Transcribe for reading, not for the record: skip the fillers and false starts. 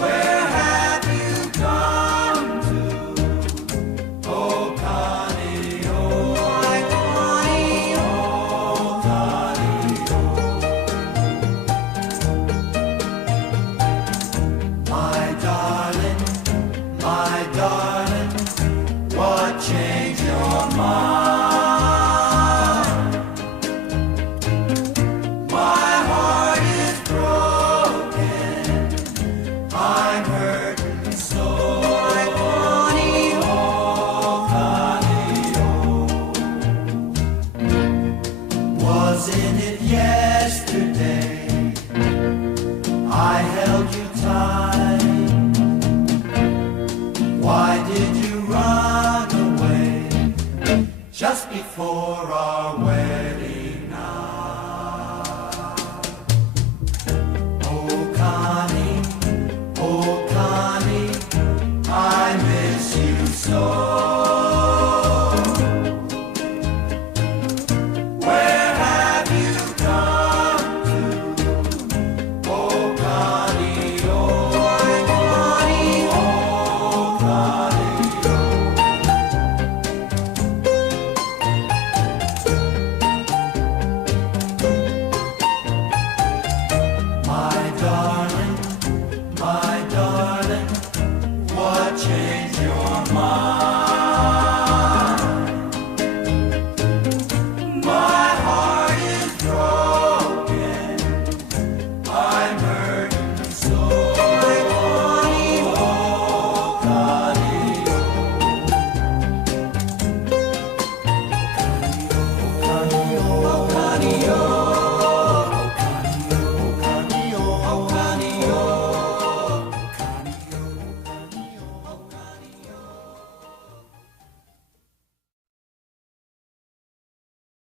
Where have you gone to? Oh, Connie, oh, my Connie, oh, Connie, oh. My darling, what changed your mind? My heart is broken, I'm hurting so. My Connie, oh, Connie, oh. Wasn't it yesterday